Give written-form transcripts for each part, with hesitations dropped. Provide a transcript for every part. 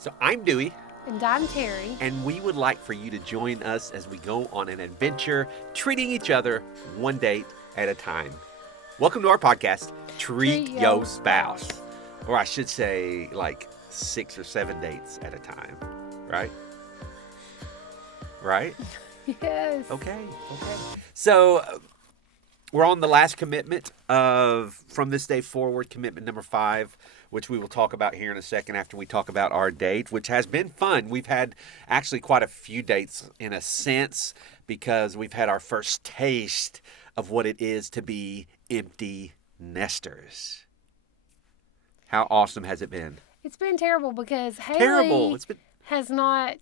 So I'm Dewey, And I'm Terry. and we would like for you to join us as we go on an adventure, treating each other one date at a time. Welcome to our podcast, Treat Treat Yo Yo Spouse. Spouse. Or I should say, like 6 or 7 dates at a time, right? Right? Yes. Okay. So we're on the last commitment of From This Day Forward, commitment number 5, which we will talk about here in a second after we talk about our date, which has been fun. We've had actually quite a few dates in a sense because we've had our first taste of what it is to be empty nesters. How awesome has it been? It's been terrible because Haley Terrible. It's been. has not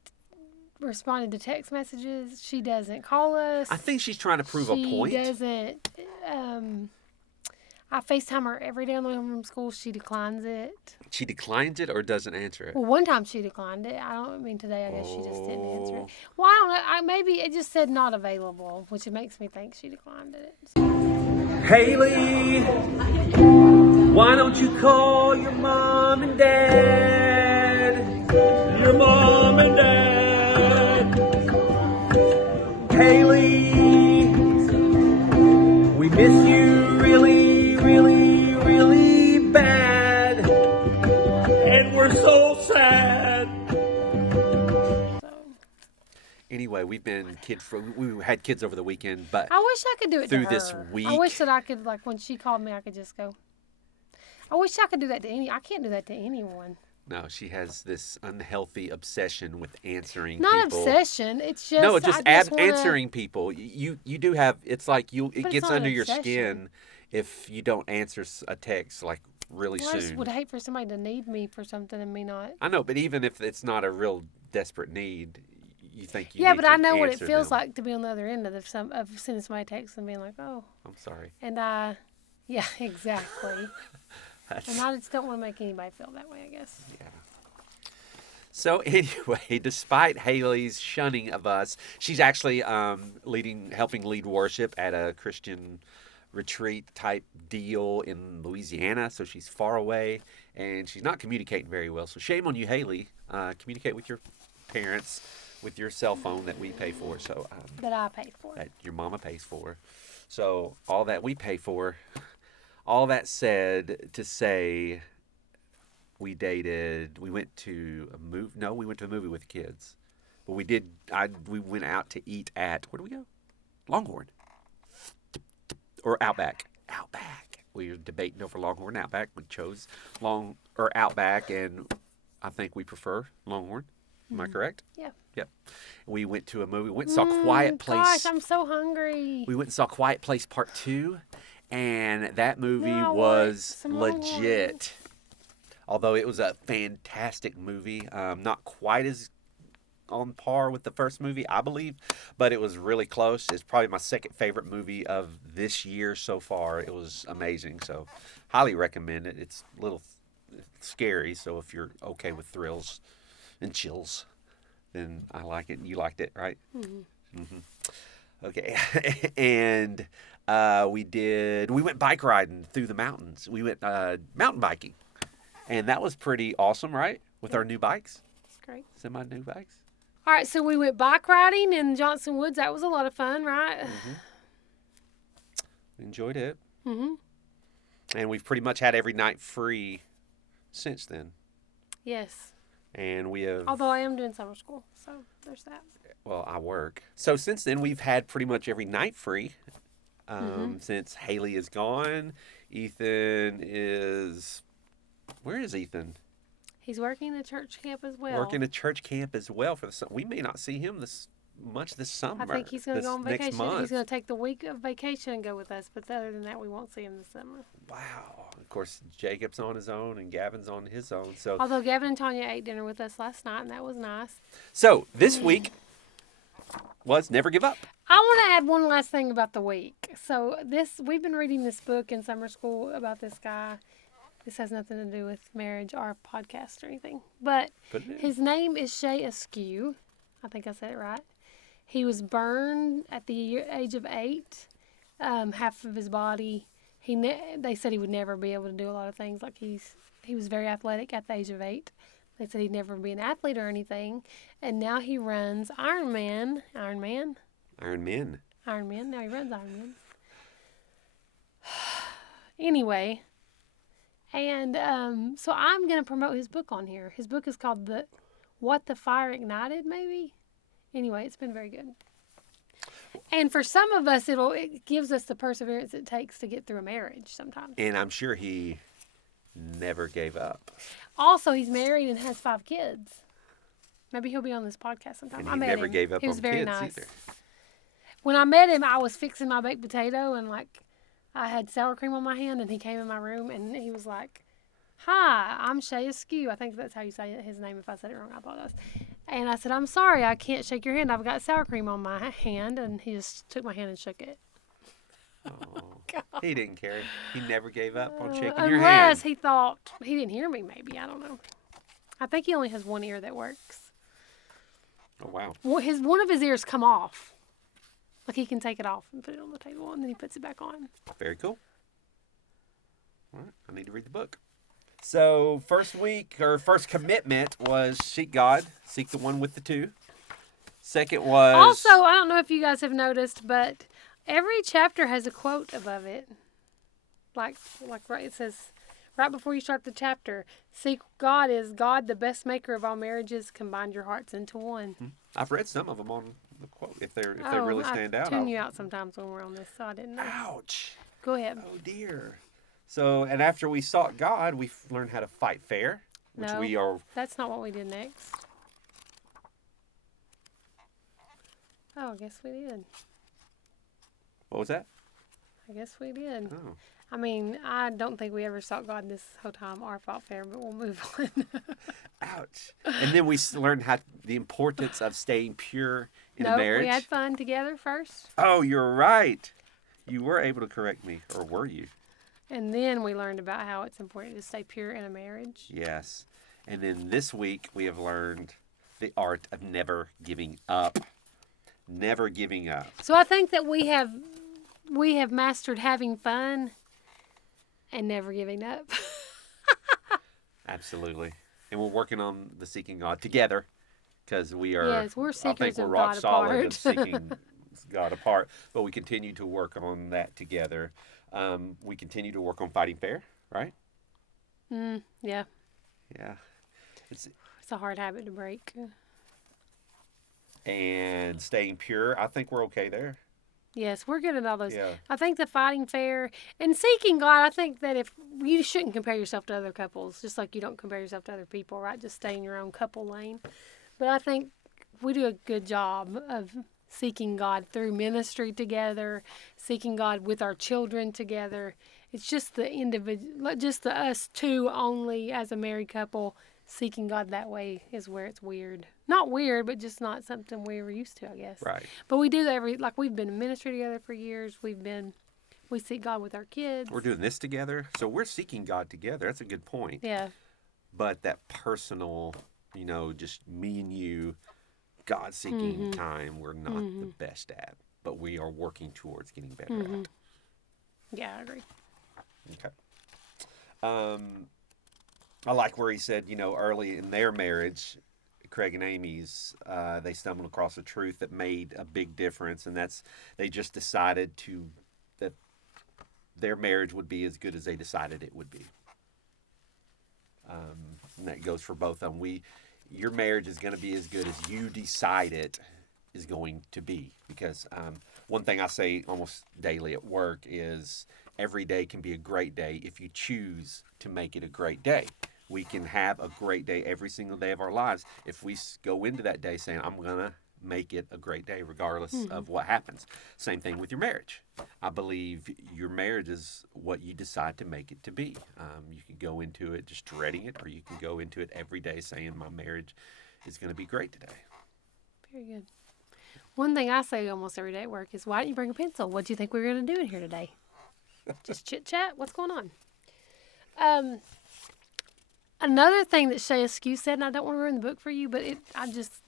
responded to text messages. She doesn't call us. I think she's trying to prove a point. She doesn't. I FaceTime her every day on the way home from school. She declines it. She declines it or doesn't answer it. Well, one time she declined it. Today I guess she just didn't answer Oh. it. Well, I don't know. Maybe it just said not available, which it makes me think she declined it. Haley, why don't you call your mom and dad? Your mom and dad. Haley, we miss you really, really, really bad. And we're so sad. So Anyway, we've been we had kids over the weekend, but I wish I could do it Through to this her. week. I wish that I could, like, when she called me, I could just go. I wish I could do that to I can't do that to anyone. no, she has this unhealthy obsession with answering Not people. obsession. It's just No, it's just, I just wanna, answering people. You do have. It's like it But it's gets not an under your obsession. skin if you don't answer a text like really Well, I just soon. would hate for somebody to need me for something and me not. I know, but even if it's not a real desperate need, you think you Yeah, need but to I know what it answer feels them. like to be on the other end of sending somebody a text and being like, oh, I'm sorry. and yeah, exactly. That's- And I just don't want to make anybody feel that way, I guess. So anyway, despite Haley's shunning of us, she's actually helping lead worship at a Christian retreat type deal in Louisiana. So she's far away and she's not communicating very well. So shame on you, Haley. Communicate with your parents with your cell phone that we pay for. So That I paid for. that your mama pays for. So all that we pay for. All that said to say, we dated. We went to a movie. No, we went to a movie with kids. But we did. We went out to eat at. Where do we go? Longhorn. Or Outback. Outback. We were debating over Longhorn and Outback. We chose Outback, and I think we prefer Longhorn. Am I correct? Yeah. Yep. We went to a movie. Went and saw Quiet Place. Gosh, I'm so hungry. We went and saw Quiet Place Part 2, and that movie Now I want was some more legit. Although it was a fantastic movie, not quite as on par with the first movie, I believe, but it was really close. It's probably my second favorite movie of this year so far. It was amazing, so highly recommend it. It's a little scary, so if you're okay with thrills and chills, then I like it and you liked it, right? Mm-hmm. Okay. And we went bike riding through the mountains. We went mountain biking. And that was pretty awesome, right? With our new bikes, It's great. semi-new bikes. All right, so we went bike riding in Johnson Woods. That was a lot of fun, right? Enjoyed it. Mm-hmm. And we've pretty much had every night free since then. Yes. And we have, Although I am doing summer school, so there's that. well, I work. So since then, we've had pretty much every night free. Since Haley is gone, Ethan is... Where is Ethan? He's working the church camp as well. Working a church camp as well for the summer. We may not see him this summer. I think he's going to go on next vacation. month. He's going to take the week of vacation and go with us. But other than that, we won't see him this summer. Wow. Of course, Jacob's on his own and Gavin's on his own. So Although Gavin and Tanya ate dinner with us last night, and that was nice. this week was Never Give Up. I want to add one last thing about the week. So we've been reading this book in summer school about this guy. This has nothing to do with marriage or podcast or anything. But Put it in. his name is Shay Askew. I think I said it right. He was burned at the age of 8. Half of his body. They said he would never be able to do a lot of things. Like he was very athletic at the age of 8. They said he'd never be an athlete or anything. And now he runs Ironman. Iron Men. Now he runs Ironman. Anyway. And so I'm going to promote his book on here. His book is called What the Fire Ignited, maybe? Anyway, it's been very good. And for some of us, it gives us the perseverance it takes to get through a marriage sometimes. And I'm sure he never gave up. Also, he's married and has 5 kids. Maybe he'll be on this podcast sometime. And I he met never him. gave up He was on very kids nice. either. When I met him, I was fixing my baked potato and I had sour cream on my hand, and he came in my room and he was like, "Hi, I'm Shay Askew." I think that's how you say his name. If I said it wrong, I apologize. And I said, "I'm sorry, I can't shake your hand. I've got sour cream on my hand." And he just took my hand and shook it. Oh, he didn't care. He never gave up on shaking your hand. Unless he thought he didn't hear me, maybe. I don't know. I think he only has one ear that works. Oh, wow. Well, one of his ears come off. Like he can take it off and put it on the table, and then he puts it back on. Very cool. All right, I need to read the book. So, first commitment was seek God, seek the one with the 2. Second was... Also, I don't know if you guys have noticed, but every chapter has a quote above it. Like right, it says, right before you start the chapter, seek God is God, the best maker of all marriages, combine your hearts into one. I've read some of them on the quote. If they really stand out. I tune you out sometimes when we're on this, so I didn't know. Ouch. Go ahead. Oh, dear. So, and after we sought God, we learned how to fight fair, which No, we are... that's not what we did next. Oh, I guess we did. What was that? I guess we did. Oh. I mean, I don't think we ever sought God this whole time or fought fair, but we'll move on. Ouch. And then we learned the importance of staying pure in a marriage. We had fun together first. Oh, you're right. You were able to correct me, or were you? And then we learned about how it's important to stay pure in a marriage. Yes. And then this week we have learned the art of never giving up. Never giving up. So I think that we have mastered having fun and never giving up. Absolutely. And we're working on the seeking God together because we are... Yes, we're seekers I think we're of rock God solid apart. of seeking God apart. But we continue to work on that together. We continue to work on fighting fair, right? Yeah. Yeah. It's a hard habit to break. And staying pure, I think we're okay there. Yes, we're good at all those. Yeah. I think the fighting fair and seeking God, I think that if you shouldn't compare yourself to other couples, just like you don't compare yourself to other people, right? Just stay in your own couple lane. But I think we do a good job of seeking God through ministry together, seeking God with our children together. It's just the individual, just the us two only as a married couple. Seeking God that way is where it's weird. Not weird, but just not something we were used to, I guess. Right. But we do we've been in ministry together for years. We seek God with our kids. We're doing this together. So we're seeking God together. That's a good point. Yeah. But that personal, just me and you, God seeking time, we're not the best at. But we are working towards getting better at. Yeah, I agree. Okay. I like where he said, early in their marriage, Craig and Amy's, they stumbled across a truth that made a big difference, and that's they just decided that their marriage would be as good as they decided it would be. And that goes for both of them. Your marriage is going to be as good as you decide it is going to be. Because one thing I say almost daily at work is every day can be a great day if you choose to make it a great day. We can have a great day every single day of our lives if we go into that day saying, I'm going to make it a great day regardless of what happens. Same thing with your marriage. I believe your marriage is what you decide to make it to be. You can go into it just dreading it, or you can go into it every day saying my marriage is going to be great today. Very good. One thing I say almost every day at work is, why didn't you bring a pencil? What do you think we were going to do in here today? Just chit chat? What's going on? Another thing that Shay Askew said, and I don't want to ruin the book for you, but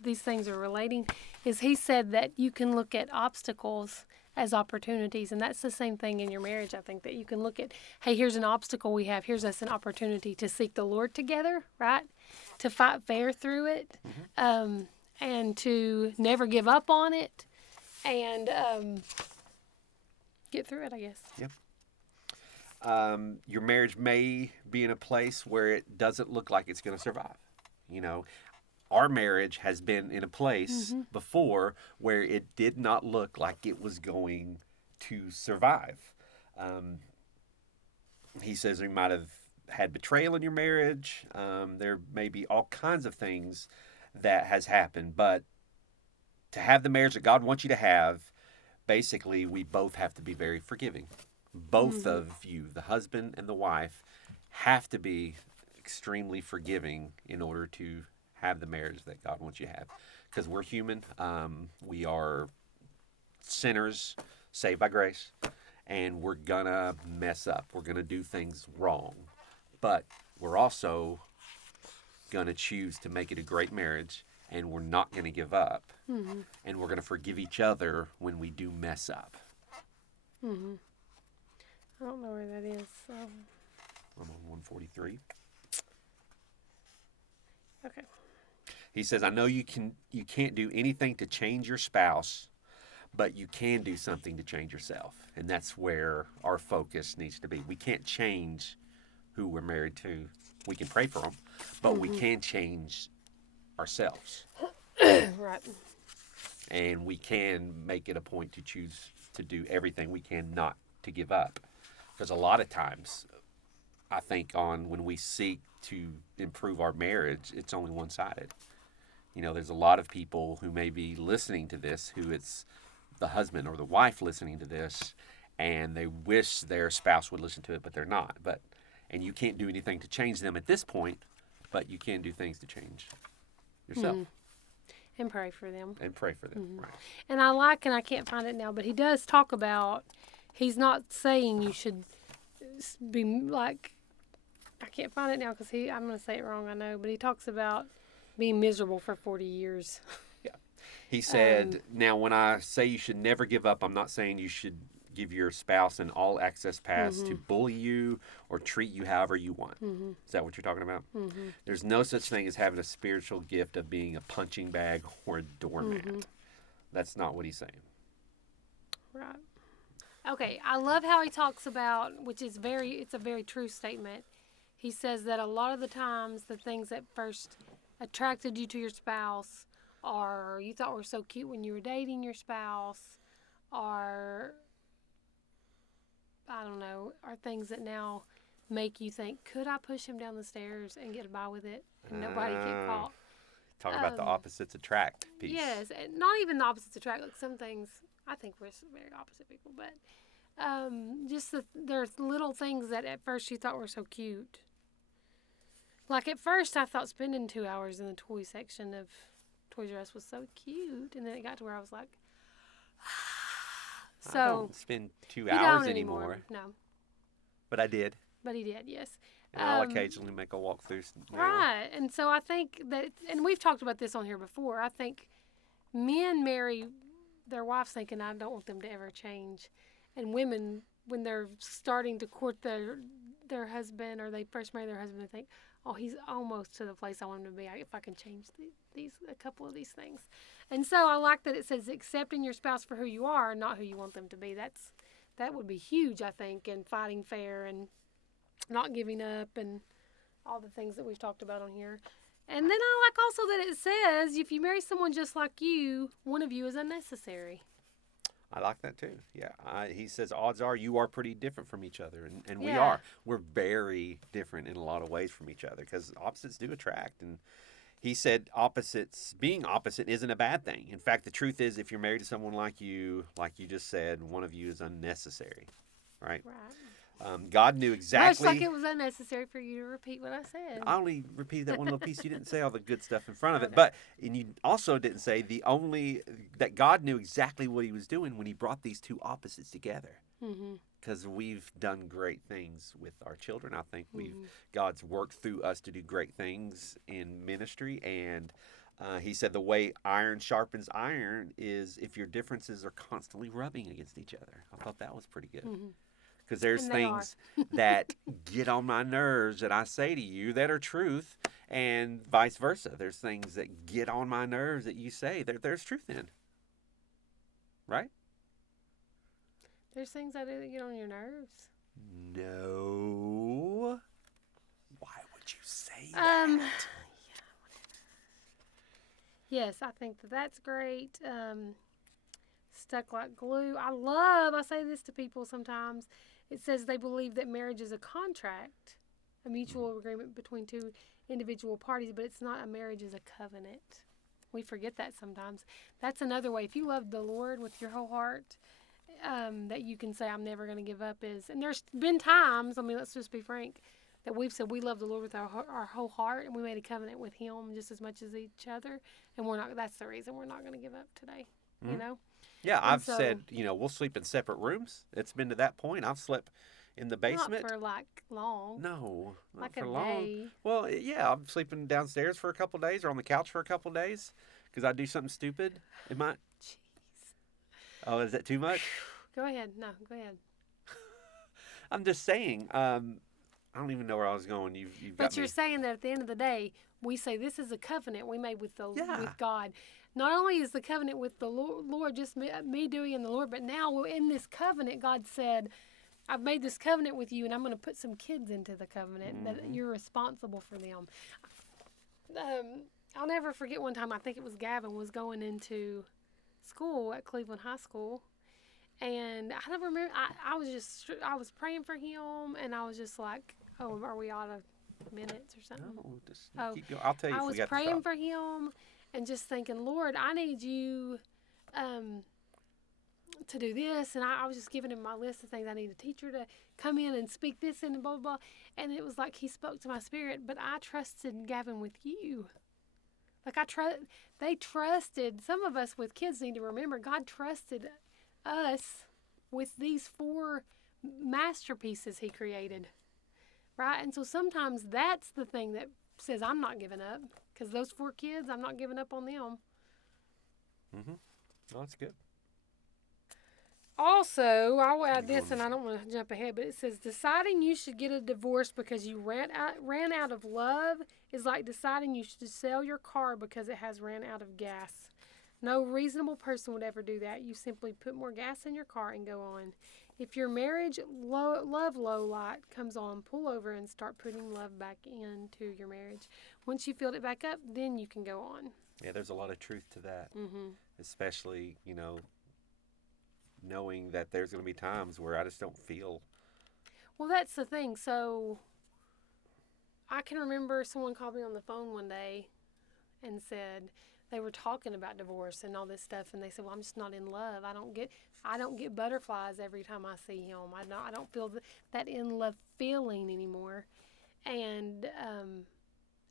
these things are relating, is he said that you can look at obstacles as opportunities. And that's the same thing in your marriage. I think that you can look at, hey, here's an obstacle we have. Here's us an opportunity to seek the Lord together, right? To fight fair through it, and to never give up on it, and get through it, I guess. Yep. Your marriage may be in a place where it doesn't look like it's going to survive. You know, our marriage has been in a place before where it did not look like it was going to survive. He says you might have had betrayal in your marriage. There may be all kinds of things that has happened, but to have the marriage that God wants you to have, basically, we both have to be very forgiving. Both of you, the husband and the wife, have to be extremely forgiving in order to have the marriage that God wants you to have. Because we're human. We are sinners saved by grace. And we're going to mess up. We're going to do things wrong. But we're also going to choose to make it a great marriage. And we're not going to give up. And we're going to forgive each other when we do mess up. I don't know where that is. So. I'm on 143. Okay. He says, I know you can't do anything to change your spouse, but you can do something to change yourself. And that's where our focus needs to be. We can't change who we're married to. We can pray for them, but we can change ourselves. Right. And we can make it a point to choose to do everything we can not to give up. Because a lot of times, I think when we seek to improve our marriage, it's only one-sided. You know, there's a lot of people who may be listening to this, who it's the husband or the wife listening to this, and they wish their spouse would listen to it, but they're not. And you can't do anything to change them at this point, but you can do things to change yourself. And pray for them. And pray for them, right. And I can't find it now, but he does talk about, he's not saying you should be like, I can't find it now because I'm going to say it wrong, I know, but he talks about being miserable for 40 years. Yeah. He said, now when I say you should never give up, I'm not saying you should give your spouse an all-access pass to bully you or treat you however you want. Is that what you're talking about? There's no such thing as having a spiritual gift of being a punching bag or a doormat. That's not what he's saying. Right. Okay, I love how he talks about, it's a very true statement. He says that a lot of the times the things that first attracted you to your spouse, or you thought were so cute when you were dating your spouse, are, I don't know, are things that now make you think, could I push him down the stairs and get by with it and nobody get caught? Talk about the opposites attract piece. Yes, and not even the opposites attract. Like some things, I think we're very opposite people, but there's little things that at first you thought were so cute. Like at first I thought spending 2 hours in the toy section of Toys R Us was so cute, and then it got to where I was like, I don't spend 2 hours anymore. No. But I did. But he did, yes. And I'll occasionally make a walkthrough. Right. And so I think that, and we've talked about this on here before, I think men marry their wives thinking, I don't want them to ever change. And women, when they're starting to court their husband, or they first marry their husband, they think, oh, he's almost to the place I want him to be. If I can change a couple of these things. And so I like that it says accepting your spouse for who you are, not who you want them to be. That would be huge, I think, in fighting fair and not giving up and all the things that we've talked about on here. And then I like also that it says if you marry someone just like you, one of you is unnecessary. I like that too. Yeah. He says odds are you are pretty different from each other. And we Yeah. are. We're very different in a lot of ways from each other because opposites do attract. And he said being opposite isn't a bad thing. In fact, the truth is if you're married to someone like you just said, one of you is unnecessary. Right? Right. God knew exactly. Much like it was unnecessary for you to repeat what I said. I only repeated that one little piece. You didn't say all the good stuff in front of it. And you also didn't say that God knew exactly what he was doing when he brought these two opposites together. Because we've done great things with our children. I think God's worked through us to do great things in ministry. And He said the way iron sharpens iron is if your differences are constantly rubbing against each other. I thought that was pretty good. Because there's And they are. things that get on my nerves that I say to you that are truth, and vice versa. There's things that get on my nerves that you say there's truth in. Right? There's things I do that get on your nerves. No. Why would you say that? Yeah, whatever. Yes, I think that that's great. Stuck like glue. I say this to people sometimes. It says they believe that marriage is a contract, a mutual agreement between two individual parties, but it's not. A marriage is a covenant. We forget that sometimes. That's another way. If you love the Lord with your whole heart, that you can say, I'm never going to give up and there's been times, I mean, let's just be frank, that we've said we love the Lord with our whole heart, and we made a covenant with Him just as much as each other, and that's the reason we're not going to give up today, you know? Yeah, And I've so- said, we'll sleep in separate rooms. It's been to that point. I've slept in the basement. Not for like long. No, not Like for a long. day. Well, yeah, I'm sleeping downstairs for a couple days or on the couch for a couple days because I do something stupid. Am I? Jeez. Oh, is that too much? Go ahead. No, go ahead. I'm just saying. I don't even know where I was going. You've got But you're me. saying that at the end of the day, we say this is a covenant we made with Yeah. with God. Not only is the covenant with the Lord just me, Dewey, and the Lord, but now in this covenant, God said, I've made this covenant with you, and I'm going to put some kids into the covenant that you're responsible for them. I'll never forget one time, I think it was Gavin was going into school at Cleveland High School, and I don't remember, I was praying for him, and I was just like, oh, are we out of minutes or something? No, just Oh, keep going. I'll tell you I if we was got to praying stop. for him and just thinking, Lord, I need you to do this. And I was just giving him my list of things. I need a teacher to come in and speak this and blah, blah, blah. And it was like he spoke to my spirit, but I trusted Gavin with you. Like they trusted, some of us with kids need to remember, God trusted us with these 4 masterpieces He created. Right? And so sometimes that's the thing that says, I'm not giving up. Because those 4 kids, I'm not giving up on them. Mm-hmm. Oh, that's good. Also, I'll add this, and I don't want to jump ahead, but it says deciding you should get a divorce because you ran out of love is like deciding you should sell your car because it has ran out of gas. No reasonable person would ever do that. You simply put more gas in your car and go on. If your marriage love low light comes on, pull over and start putting love back into your marriage. Once you filled it back up, then you can go on. Yeah, there's a lot of truth to that. Mm-hmm. Especially, knowing that there's going to be times where I just don't feel. Well, that's the thing. So I can remember someone called me on the phone one day and said they were talking about divorce and all this stuff, and they said, "Well, I'm just not in love. I don't get butterflies every time I see him. I don't feel that in love feeling anymore." And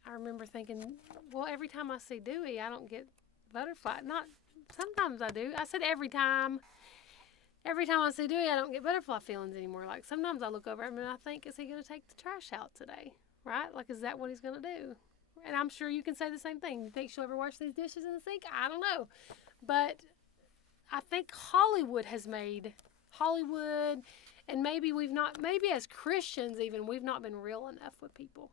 I remember thinking, well, every time I see Dewey, I don't get butterfly. Not sometimes I do. I said every time. Every time I see Dewey, I don't get butterfly feelings anymore. Like sometimes I look over at him and I think, is he going to take the trash out today? Right? Like, is that what he's going to do? And I'm sure you can say the same thing. You think she'll ever wash these dishes in the sink? I don't know. But I think Hollywood, and maybe as Christians even, we've not been real enough with people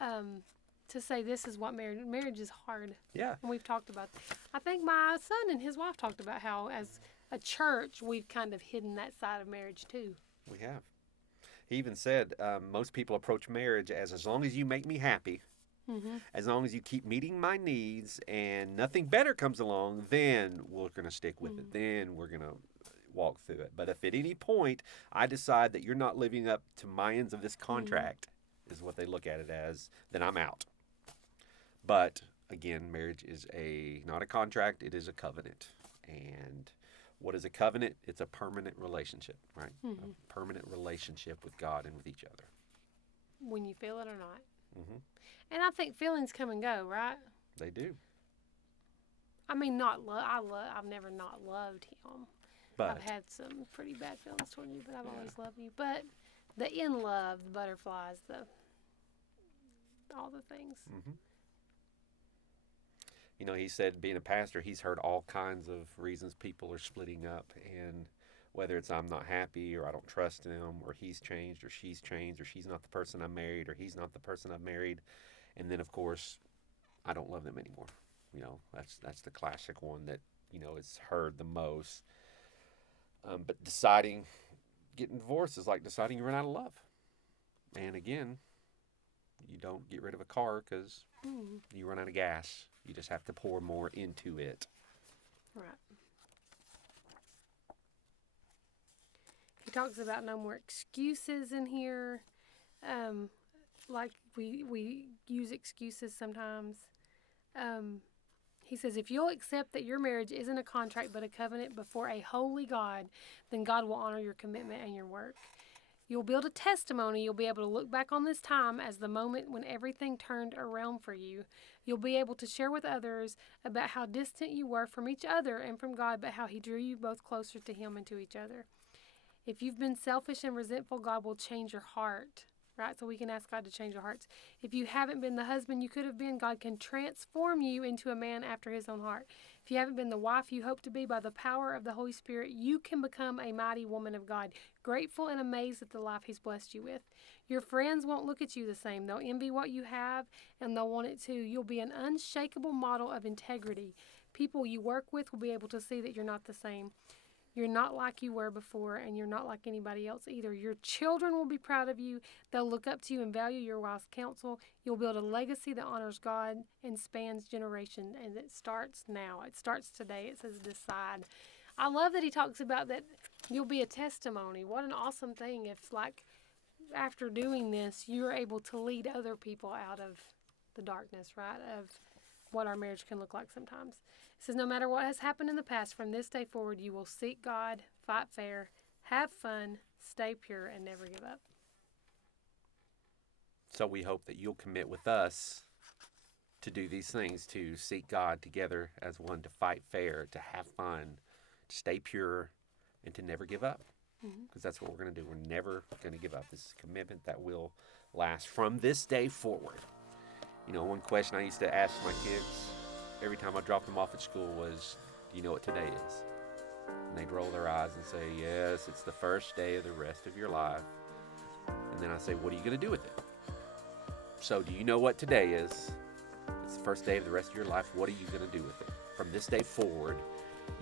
to say this is what marriage is hard. Yeah. And we've talked about, I think my son and his wife talked about how as a church, we've kind of hidden that side of marriage too. We have. He even said most people approach marriage as long as you make me happy, as long as you keep meeting my needs and nothing better comes along, then we're going to stick with it. Then we're going to walk through it. But if at any point I decide that you're not living up to my ends of this contract, is what they look at it as, then I'm out. But again, marriage is not a contract, it is a covenant. And what is a covenant? It's a permanent relationship, right? A permanent relationship with God and with each other. When you feel it or not. Mm-hmm. And I think feelings come and go, right? They do. I mean, not love. I've never not loved him. But I've had some pretty bad feelings toward you, but I've always loved you. But the in love, the butterflies, all the things. You know, he said being a pastor, he's heard all kinds of reasons people are splitting up, and whether it's I'm not happy or I don't trust him or he's changed or she's not the person I married or he's not the person I've married. And then of course, I don't love them anymore. You know, that's the classic one that, you know, is heard the most. But getting divorced is like deciding you run out of love. And again, you don't get rid of a car because you run out of gas. You just have to pour more into it. Right. He talks about no more excuses in here. Like we use excuses sometimes. He says, if you'll accept that your marriage isn't a contract but a covenant before a holy God, then God will honor your commitment and your work. You'll build a testimony. You'll be able to look back on this time as the moment when everything turned around for you. You'll be able to share with others about how distant you were from each other and from God, but how He drew you both closer to Him and to each other. If you've been selfish and resentful, God will change your heart, right? So we can ask God to change our hearts. If you haven't been the husband you could have been, God can transform you into a man after His own heart. If you haven't been the wife you hope to be, by the power of the Holy Spirit, you can become a mighty woman of God, grateful and amazed at the life He's blessed you with. Your friends won't look at you the same. They'll envy what you have, and they'll want it too. You'll be an unshakable model of integrity. People you work with will be able to see that you're not the same. You're not like you were before, and you're not like anybody else either. Your children will be proud of you. They'll look up to you and value your wise counsel. You'll build a legacy that honors God and spans generations, and it starts now. It starts today. It says decide. I love that he talks about that you'll be a testimony. What an awesome thing if, like, after doing this, you're able to lead other people out of the darkness, right, of what our marriage can look like sometimes. It says, no matter what has happened in the past, from this day forward, you will seek God, fight fair, have fun, stay pure, and never give up. So we hope that you'll commit with us to do these things, to seek God together as one, to fight fair, to have fun, to stay pure, and to never give up. Because that's what we're going to do. We're never going to give up. This is a commitment that will last from this day forward. You know, one question I used to ask my kids every time I dropped them off at school was, do you know what today is? And they'd roll their eyes and say, yes, it's the first day of the rest of your life. And then I say, what are you going to do with it? So do you know what today is? It's the first day of the rest of your life. What are you going to do with it? From this day forward,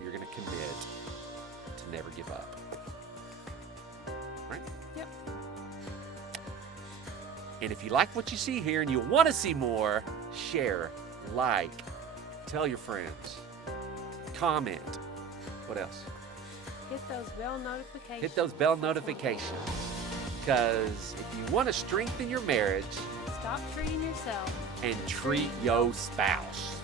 you're going to commit to never give up. Right? Yep. And if you like what you see here and you want to see more, share, like, tell your friends, comment. What else? Hit those bell notifications. Hit those bell notifications. Because if you want to strengthen your marriage, Stop treating yourself and treat your spouse.